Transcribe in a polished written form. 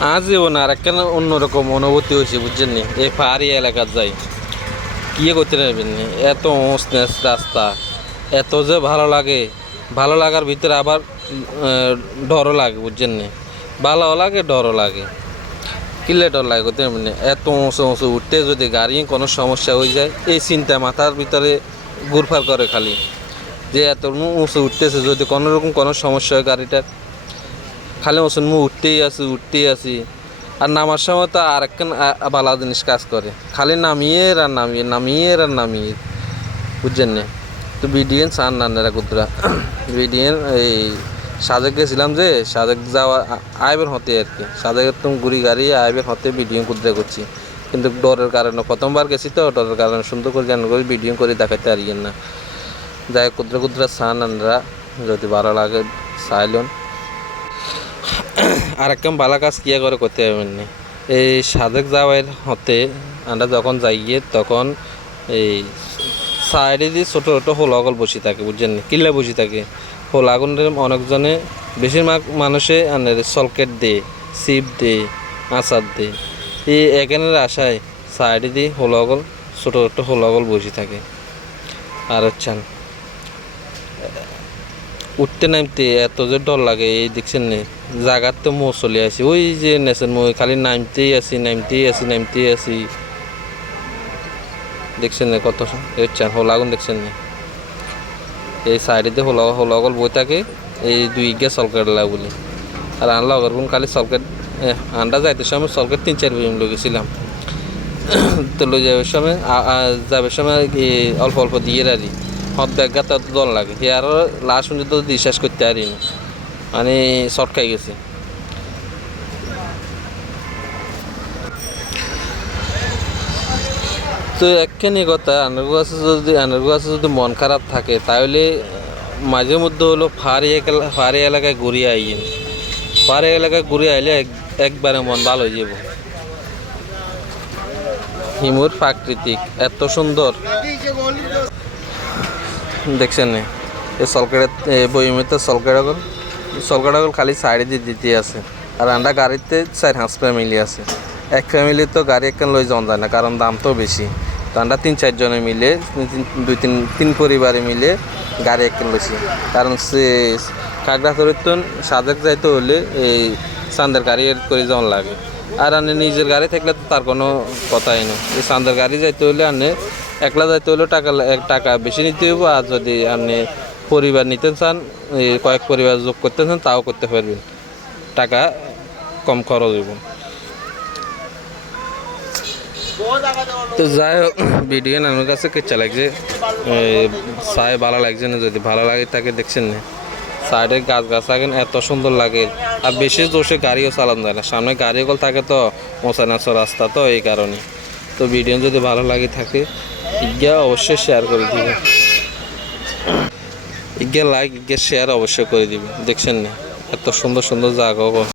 আজীবন আর একটা অন্যরকম অনুভূতি হয়েছে বুঝছেন নি। এই পাহাড়ি এলাকার যাই কি করতে পারবেন নি, এত স্নেস রাস্তা, এত যে ভালো লাগে। ভালো লাগার ভিতরে আবার ডরও লাগে বুঝছেন নি। ভালোও লাগে ডরও লাগে। কিলে ডর লাগে করতে পারবেন নি, এত উঁচু উঁচু উঠতে যদি গাড়ি কোনো সমস্যা হয়ে যায় এই চিন্তা মাথার ভিতরে ঘুরফার করে খালি, যে এত উঁচু উঠতেছে যদি কোনো রকম কোনো সমস্যা হয় গাড়িটার। খালি ওসন মু উঠতেই আছি। আর নামার সময় তো আর একটা বালা জিনিস কাজ করে, খালি নামিয়ে বুঝছেন না। তো বিডিএন চান নান্নারা কুতরা বিডিএন এই সাজেক গেছিলাম, যে সাজেক যাওয়া আইবের হতে আর কি, সাজেকের তো গুড়ি গাড়ি আইবের হতে বিডিএন কুতরা করছি। কিন্তু ডরের কারণে প্রথমবার গেছি তো ডরের কারণে সুন্দর করে জান করে বিডিএন করে দেখাতে পারিয়েন না। যাই কুতরা চান নান্নারা যদি ভালো লাগে চাইলন। আর একদম ভালো কাজ কিয়া করে করতে পারবেন না। এই সাজেক যাওয়ার হতে আমরা যখন যাইয়ে তখন এই সাইডে দিয়ে ছোটো ছোটো হোলাগল বসে থাকে বুঝছেন না, কিল্লা বসে থাকে। হোলাগুনের অনেকজনে বেশিরভাগ মানুষে সলকেট দে, সিপ দে, আচার দে। এই এখানের আশায় সাইডে দিয়ে হোলাগল ছোটো ছোটো হোলাগল বসে থাকে। আর হচ্ছেন উঠতে নামতে এত যে ডর লাগে, এই দেখছেন না জায়গার তো মো চলে আসি, ওই যে নেছেন মই খালি নামতেই আসি। দেখছেন না কত হচ্ছেন হোলাগুন দেখছেন না। এই সাইডে হোলাগল বই থাকে, এই দুই গিয়া সলকেট লাগে বলে। আর আনলা অগরগুন খালি সলকেট আন্ডা যাইতে সময় সলকেট 3-4 বিম গেছিলাম। তো লই যাবার সময় অল্প অল্প দিয়ে রাখি হত ব্যাগা তো দল লাগে সে আর লাস্ট শুনে তো বিশ্বাস করতে পারি না, মানে শর্ট খাই গেছে। তো একখানি কথা, আনারগু আছে যদি মন খারাপ থাকে তাহলে মাঝে মধ্যে হলো পাহাড়ি এলাকায় ঘুরিয়ে আইন। পাহাড়ি এলাকায় ঘুরিয়ে আইলে একবারে মন ভালো হয়ে যাব। হিমুর প্রাকৃতিক এত সুন্দর দেখছেন না। এই সলকেটের বইমিতে সলকেটাগল খালি সাইডে দিয়ে দিতে আছে। আর আমরা গাড়িতে 4-5 ফ্যামিলি আছে। এক ফ্যামিলি তো গাড়ি একখান লই যাওয়া যায় না, কারণ দাম তো বেশি। তো আমরা 3-4 জনে মিলে 2-3 পরিবারে মিলে গাড়ি একখান লইছি। কারণ সে খাগড়াছড়ির তো সাজেক যাইতে হলে এই চান্দের গাড়ি করে যাওয়ার লাগে। আর আনে নিজের গাড়ি থাকলে তো তার কোনো কথাই নেই। এই চান্দের গাড়ি যাইতে হলে আনে একলা যাইতে হলে টাকা বেশি নিতে হইব। আর যদি আপনি পরিবার নিতে চান, কয়েক পরিবার যোগ করতে চান তাও করতে পারবেন, টাকা কম খরচ হইব। তো যাই হোক ভিডিও আমার কাছে কেচ্ছা লাগছে, চাই ভালো লাগছে না। যদি ভালো লাগে তাকে দেখছেন না সাইডে গাছ থাকেন এত সুন্দর লাগে। আর বেশি জোশে গাড়িও চালানো যায় না, সামনে গাড়িগুলো থাকে তো মোচা নাচা রাস্তা, তো এই কারণে। তো ভিডিও যদি ভালো লাগে থাকে ইগিয়া অবশ্যই শেয়ার করে দিবে, ইগিয়া লাইক ইগিয়া শেয়ার অবশ্যই করে দিবে। দেখছেন না এত সুন্দর সুন্দর জায়গা।